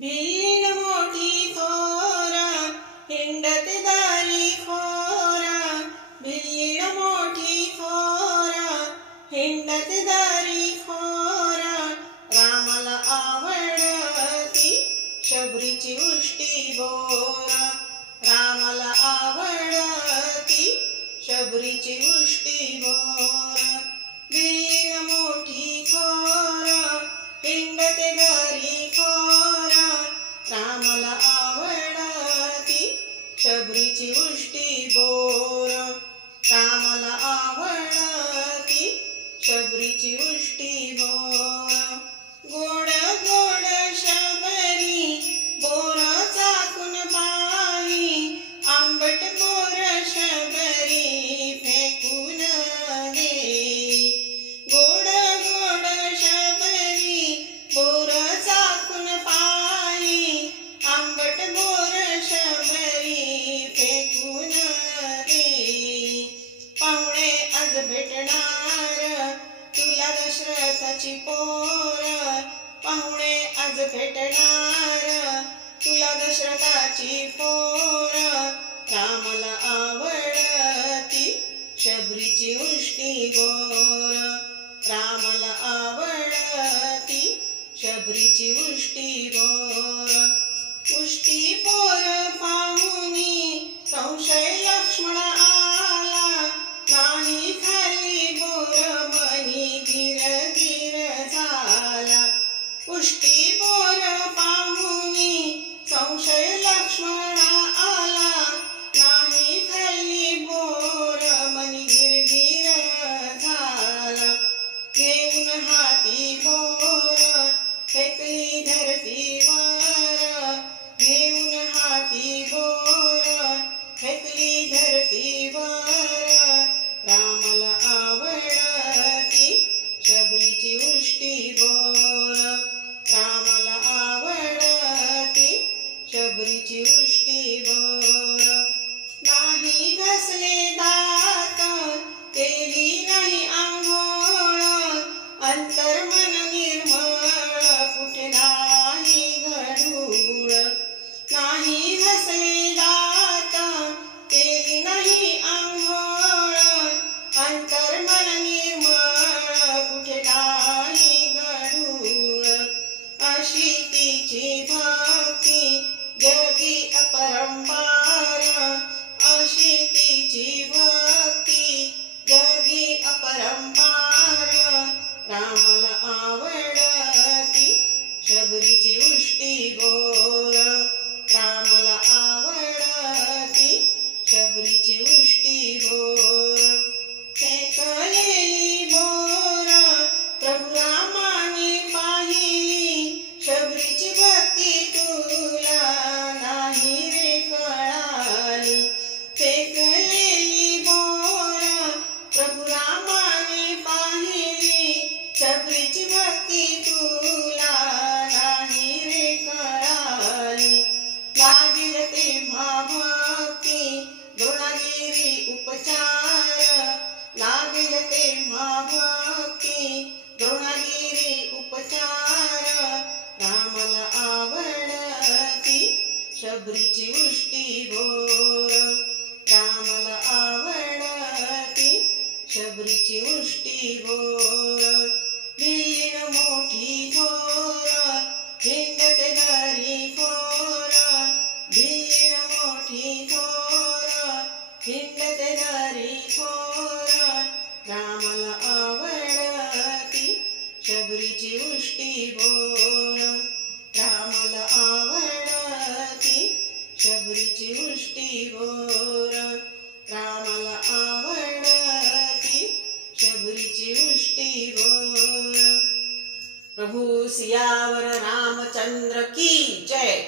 भिल्लीन मोठी थोर हिंडते दारी खोर, भिल्लीन मोठी थोर हिंडते दारी खोर, रामाला आवडती शबरीची उष्टी बोर, रामाला आवडती शबरीची उष्टी बोर, भिल्लीन मोठी थोर हिंडते दारी खोर, रामाला आवडती शबरीची उष्टी बोर, रामाला आवडती शबरीची उष्टी बोर, गोड गोड शबरी बोर चाकून पायी, आंबट बोर शबरी फेकून देई, गोड गोड शबरी बोर चाकून पायी, आंबट बोर शबरी फेकून देई, पाहुणे आज भेटणार तुला दशरथाची पोर, पाहुणे आज भेटणार तुला दशरथाची पोर, रामाला आवडती शबरीची उष्टी बोर, रामाला आवडती शबरीची उष्टी बोर, उष्टी बोर पाहुनी संशय लक्ष्मण आला, नाही खाली बोर मनी गिर गिर झाला, उष्टी बोर पाहुनी संशय लक्ष्मण आला, नाही खाली बोर मनी गिर गिर झाला, घेऊन हाती बोर फेकली धरतीवर, घेऊन हाती बोर फेकली धरतीवर, रामाला आवडती शबरीची उष्टी बोर, रामाला आवडती शबरीची उष्टी बोर, नाही घासले दात केली नाही आंघोळ, अंतर्मन निर्मळ कुठे नाही घडूळ, नाही घासले दात केली नाही आंघोळ, अंतर्मन निर्मळ कुठे नाही घडूळ, अशी तिची भक्ती जगी अपरंपार, अशी तिची भक्ती जगी अपरंपार, रामाला आवडती शबरीची उष्टी बोर, रामाला आवडती शबरीची उष्टी बोर, फेकलेली बोर प्रभू रामाने पाहिली, शबरीची भक्ती तुला नाही रे कळाली, फेकलेली बोर प्रभू रामाने पाहिली, शबरीची भक्ती तुला नाही रे कळाली, लागील तेव्हा भक्ती द्रोणागिरी उपचार, लागील तेव्हा भक्ती द्रोणागिरी उपचार, रामाला आवडती शबरीची उष्टी बोर, रामाला आवडती शबरीची उष्टी बोर, भिल्लीन मोठी थोर हिंडते दारी खोर, भिल्लीन मोठी थोर हिंडते दारी खोर, रामाला आवडती शबरीची उष्टी बोर, रामाला आवडती शबरीची उष्टी बोर, रामाला आवडती शबरीची उष्टी बोर। प्रभु सियावर रामचंद्र की जय।